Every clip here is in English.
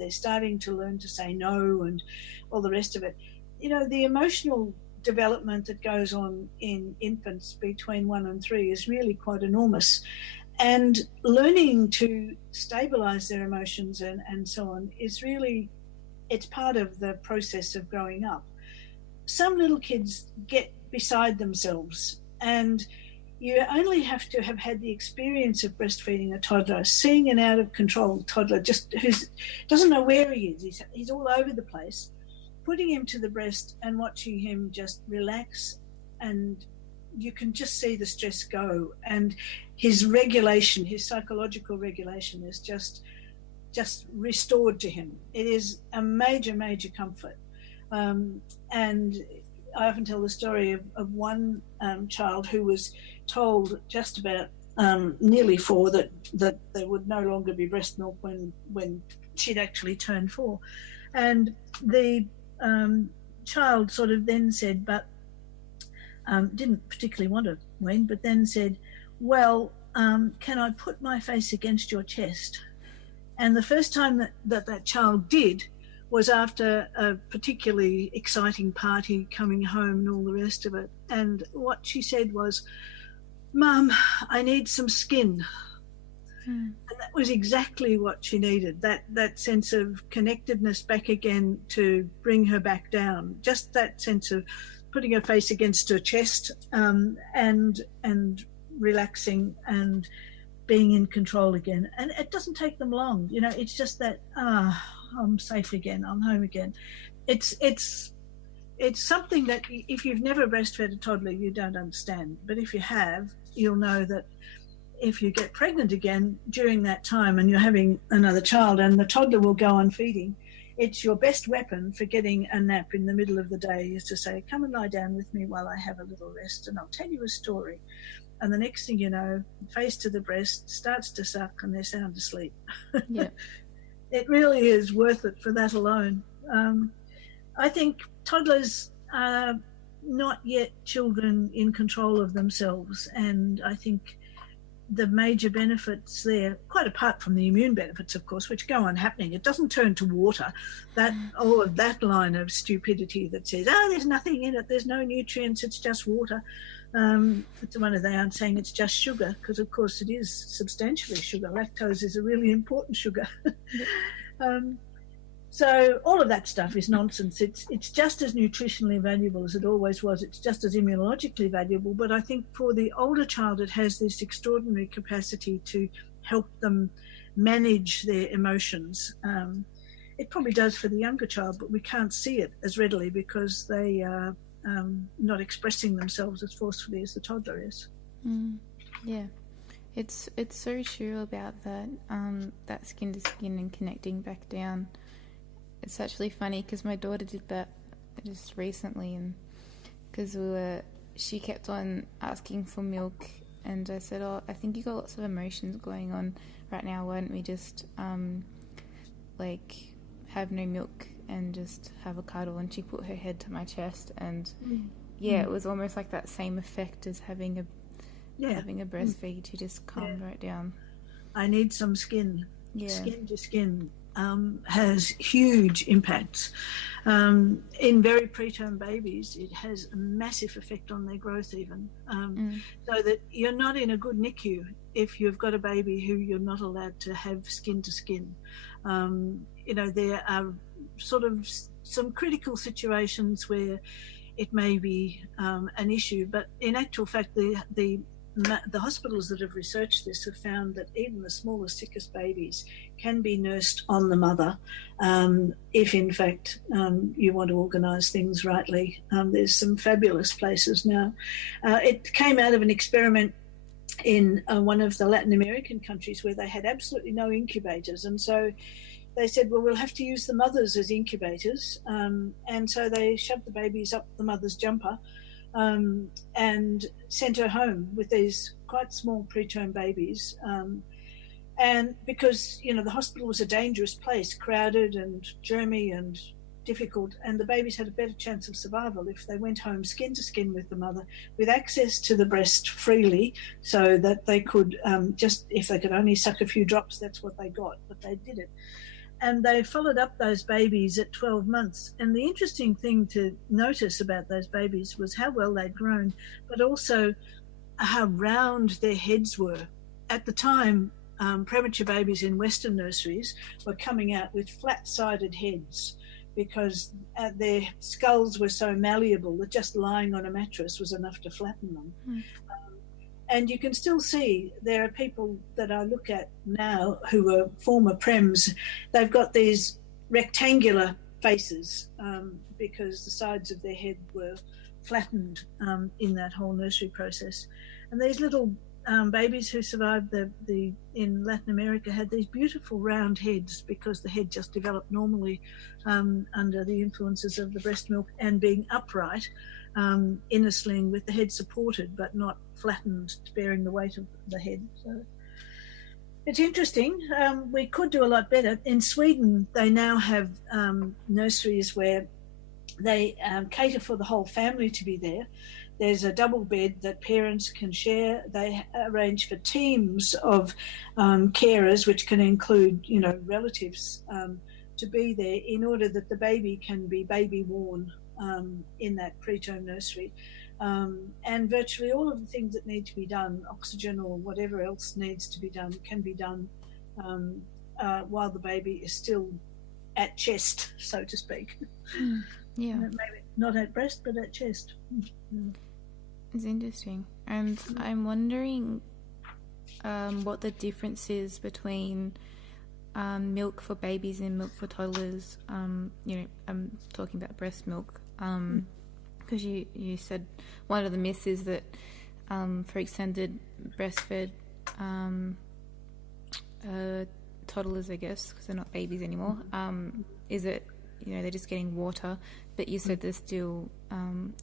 they're starting to learn to say no and all the rest of it. The emotional development that goes on in infants between 1 and 3 is really quite enormous. And learning to stabilize their emotions and so on is really, it's part of the process of growing up. Some little kids get beside themselves, and you only have to have had the experience of breastfeeding a toddler, seeing an out-of-control toddler just who doesn't know where he is. He's all over the place, putting him to the breast and watching him just relax, and you can just see the stress go, and his regulation, his psychological regulation is just restored to him. It is a major, major comfort. And I often tell the story of one child who was told just about nearly 4 that there would no longer be breast milk when she'd actually turned 4. And the child sort of then said, but didn't particularly want to wean, but then said, well, can I put my face against your chest? And the first time that child did was after a particularly exciting party, coming home and all the rest of it. And what she said was, Mum, I need some skin. And that was exactly what she needed, that sense of connectedness back again to bring her back down, just that sense of putting her face against her chest and relaxing and being in control again. And it doesn't take them long, it's just that, I'm safe again, I'm home again. It's something that if you've never breastfed a toddler, you don't understand. But if you have, you'll know that if you get pregnant again during that time and you're having another child and the toddler will go on feeding, it's your best weapon for getting a nap in the middle of the day is to say, come and lie down with me while I have a little rest and I'll tell you a story. And the next thing you know, face to the breast, starts to suck and they're sound asleep. Yeah. It really is worth it for that alone. I think toddlers are not yet children in control of themselves, and I think the major benefits there, quite apart from the immune benefits, of course, which go on happening, it doesn't turn to water. All of that line of stupidity that says, there's nothing in it, there's no nutrients, it's just water. It's one of they aren't saying it's just sugar, because of course it is substantially sugar. Lactose is a really important sugar. So all of that stuff is nonsense. It's just as nutritionally valuable as it always was. It's just as immunologically valuable. But I think for the older child, it has this extraordinary capacity to help them manage their emotions. It probably does for the younger child, but we can't see it as readily because they are not expressing themselves as forcefully as the toddler is. Yeah, it's so true about that that skin to skin and connecting back down. It's actually funny because my daughter did that just recently, and because she kept on asking for milk, and I said, I think you got lots of emotions going on right now, why don't we just have no milk and just have a cuddle? And she put her head to my chest, and it was almost like that same effect as having a breastfeed. To just calm right down. I need some skin. Skin to skin has huge impacts. In very preterm babies, it has a massive effect on their growth even. So that you're not in a good NICU if you've got a baby who you're not allowed to have skin to skin. There are sort of some critical situations where it may be an issue, but in actual fact, the hospitals that have researched this have found that even the smallest, sickest babies can be nursed on the mother if, in fact, you want to organise things rightly. There's some fabulous places now. It came out of an experiment in one of the Latin American countries where they had absolutely no incubators, and so they said, well, we'll have to use the mothers as incubators, and so they shoved the babies up the mother's jumper and sent her home with these quite small preterm babies. And because, the hospital was a dangerous place, crowded and germy and difficult, and the babies had a better chance of survival if they went home skin to skin with the mother, with access to the breast freely, so that they could if they could only suck a few drops, that's what they got, but they did it. And they followed up those babies at 12 months. And the interesting thing to notice about those babies was how well they'd grown, but also how round their heads were. At the time, premature babies in Western nurseries were coming out with flat-sided heads because their skulls were so malleable that just lying on a mattress was enough to flatten them. And you can still see there are people that I look at now who were former prems. They've got these rectangular faces because the sides of their head were flattened in that whole nursery process. And these little babies who survived in Latin America had these beautiful round heads because the head just developed normally under the influences of the breast milk and being upright in a sling with the head supported but not flattened, bearing the weight of the head. So it's interesting. We could do a lot better. In Sweden, they now have nurseries where they cater for the whole family to be there. There's a double bed that parents can share. They arrange for teams of carers, which can include, relatives, to be there in order that the baby can be baby worn in that preterm nursery. And virtually all of the things that need to be done, oxygen or whatever else needs to be done, can be done while the baby is still at chest, so to speak. Yeah. Maybe not at breast, but at chest. It's interesting. And I'm wondering what the difference is between milk for babies and milk for toddlers. I'm talking about breast milk. Because you said one of the myths is that for extended breastfed toddlers, I guess, because they're not babies anymore, is it, they're just getting water, but you said there's still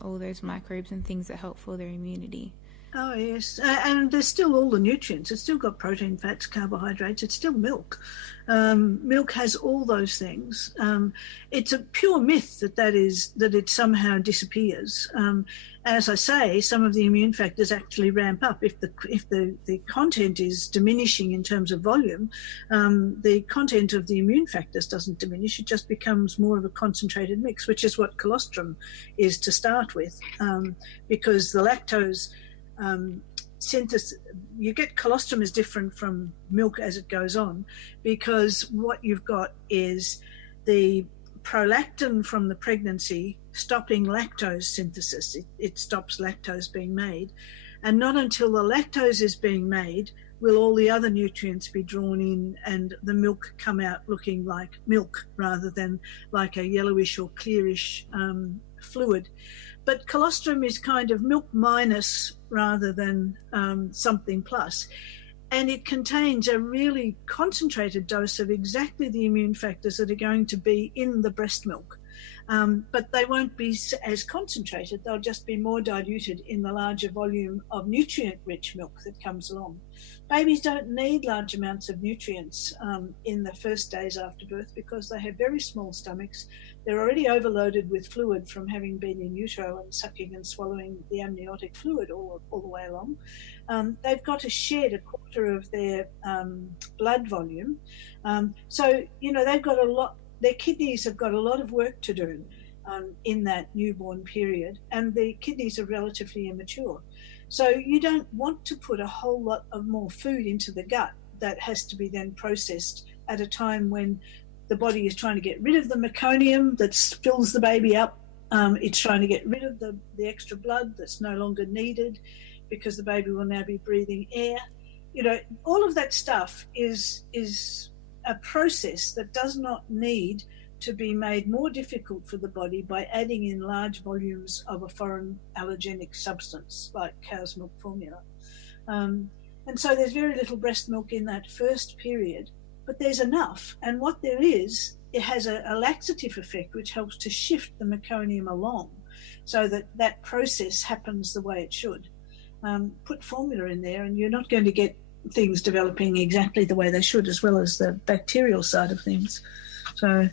all those microbes and things that help for their immunity. Oh, yes. And there's still all the nutrients. It's still got protein, fats, carbohydrates. It's still milk. Milk has all those things. It's a pure myth that it somehow disappears. As I say, some of the immune factors actually ramp up. If the content is diminishing in terms of volume, the content of the immune factors doesn't diminish. It just becomes more of a concentrated mix, which is what colostrum is to start with, because the lactose synthesis, you get colostrum is different from milk as it goes on, because what you've got is the prolactin from the pregnancy stopping lactose synthesis. It stops lactose being made, and not until the lactose is being made will all the other nutrients be drawn in and the milk come out looking like milk rather than like a yellowish or clearish fluid. But colostrum is kind of milk minus rather than something plus. And it contains a really concentrated dose of exactly the immune factors that are going to be in the breast milk. But they won't be as concentrated. They'll just be more diluted in the larger volume of nutrient-rich milk that comes along. Babies don't need large amounts of nutrients in the first days after birth because they have very small stomachs. They're already overloaded with fluid from having been in utero and sucking and swallowing the amniotic fluid all the way along. They've got to shed a quarter of their blood volume. So, they've got a lot. Their kidneys have got a lot of work to do in that newborn period, and the kidneys are relatively immature. So you don't want to put a whole lot of more food into the gut that has to be then processed at a time when the body is trying to get rid of the meconium that fills the baby up. It's trying to get rid of the extra blood that's no longer needed because the baby will now be breathing air. All of that stuff is a process that does not need to be made more difficult for the body by adding in large volumes of a foreign allergenic substance like cow's milk formula. And so there's very little breast milk in that first period, but there's enough. And what there is, it has a laxative effect which helps to shift the meconium along so that process happens the way it should. Put formula in there and you're not going to get things developing exactly the way they should, as well as the bacterial side of things. So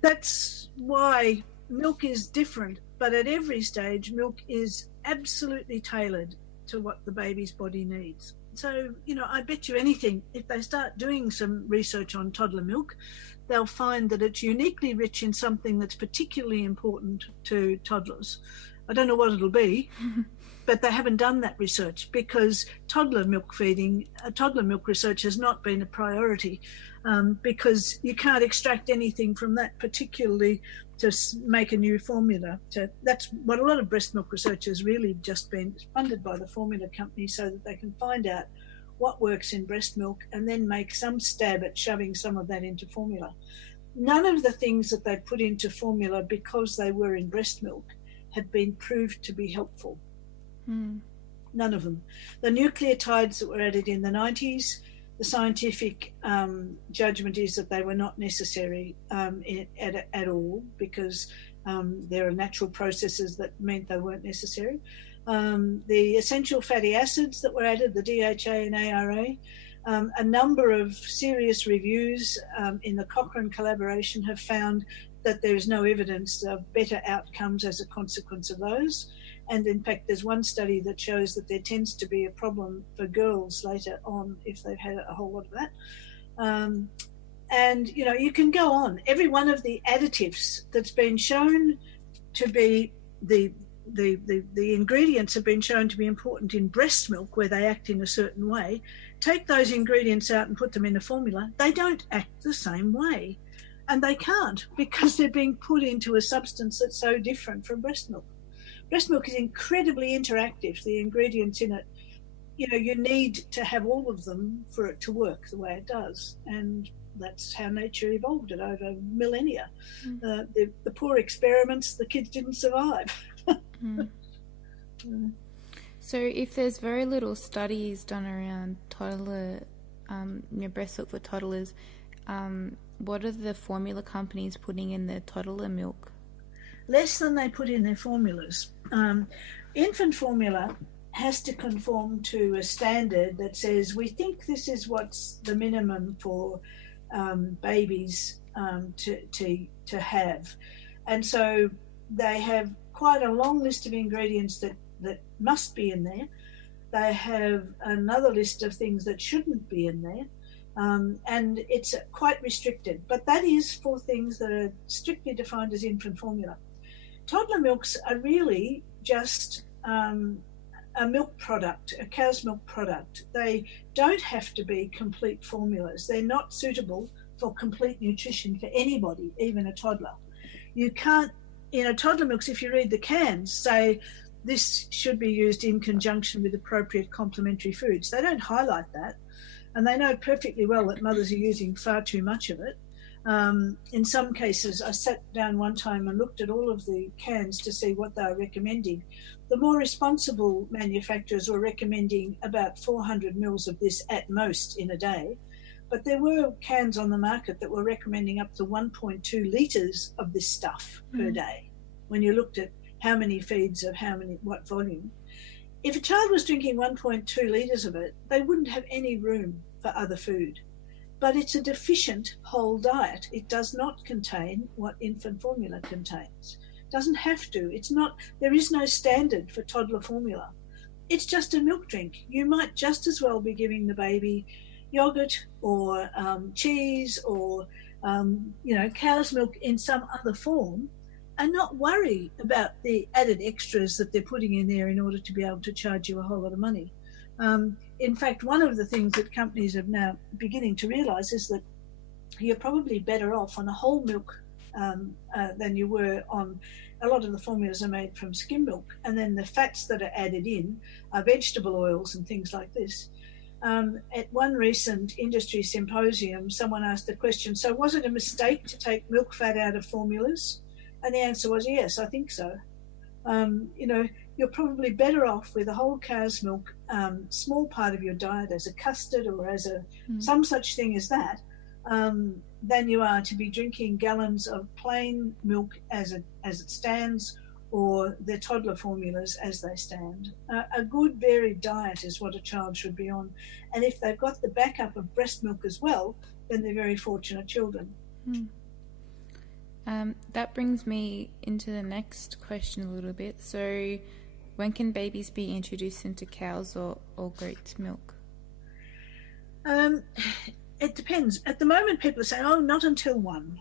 that's why milk is different, but at every stage milk is absolutely tailored to what the baby's body needs. So, I bet you anything, if they start doing some research on toddler milk, they'll find that it's uniquely rich in something that's particularly important to toddlers. I don't know what it'll be, but they haven't done that research because toddler milk research has not been a priority, because you can't extract anything from that particularly to make a new formula. That's what a lot of breast milk research has really just been funded by the formula company, so that they can find out what works in breast milk and then make some stab at shoving some of that into formula. None of the things that they put into formula because they were in breast milk have been proved to be helpful. None of them. The nucleotides that were added in the 90s, the scientific judgment is that they were not necessary at all, because there are natural processes that meant they weren't necessary. The essential fatty acids that were added, the DHA and ARA, a number of serious reviews in the Cochrane collaboration have found that there is no evidence of better outcomes as a consequence of those. And in fact, there's one study that shows that there tends to be a problem for girls later on if they've had a whole lot of that. And, you know, you can go on. Every one of the additives that's been shown to be the ingredients have been shown to be important in breast milk, where they act in a certain way. Take those ingredients out and put them in a formula. They don't act the same way. And they can't, because they're being put into a substance that's so different from breast milk. Breast milk is incredibly interactive. The ingredients in it, you know, you need to have all of them for it to work the way it does. And that's how nature evolved it over millennia. The poor experiments, the kids didn't survive. So if there's very little studies done around toddler, breast milk for toddlers, what are the formula companies putting in their toddler milk? Less than they put in their formulas. Infant formula has to conform to a standard that says we think this is what's the minimum for babies to have. And so they have quite a long list of ingredients that must be in there. They have another list of things that shouldn't be in there. And it's quite restricted, but that is for things that are strictly defined as infant formula. Toddler milks are really just a milk product, a cow's milk product. They don't have to be complete formulas. They're not suitable for complete nutrition for anybody, even a toddler. You can't, toddler milks, if you read the cans, say this should be used in conjunction with appropriate complementary foods. They don't highlight that. And they know perfectly well that mothers are using far too much of it. In some cases, I sat down one time and looked at all of the cans to see what they were recommending. The more responsible manufacturers were recommending about 400 mils of this at most in a day. But there were cans on the market that were recommending up to 1.2 litres of this stuff per day, when you looked at how many feeds of what volume. If a child was drinking 1.2 litres of it, they wouldn't have any room for other food. But it's a deficient whole diet. It does not contain what infant formula contains. It doesn't have to. There is no standard for toddler formula. It's just a milk drink. You might just as well be giving the baby yogurt or cheese or, cow's milk in some other form, and not worry about the added extras that they're putting in there in order to be able to charge you a whole lot of money. In fact, one of the things that companies are now beginning to realise is that you're probably better off on a whole milk than you were on. A lot of the formulas are made from skim milk, and then the fats that are added in are vegetable oils and things like this. At one recent industry symposium, someone asked the question, so was it a mistake to take milk fat out of formulas? And the answer was, yes, I think so. You're probably better off with a whole cow's milk, small part of your diet as a custard or as some such thing as that, than you are to be drinking gallons of plain milk as it stands, or the toddler formulas as they stand. A good varied diet is what a child should be on. And if they've got the backup of breast milk as well, then they're very fortunate children. That brings me into the next question a little bit. So when can babies be introduced into cows or goat's milk? It depends. At the moment, people are saying, "Oh, not until one."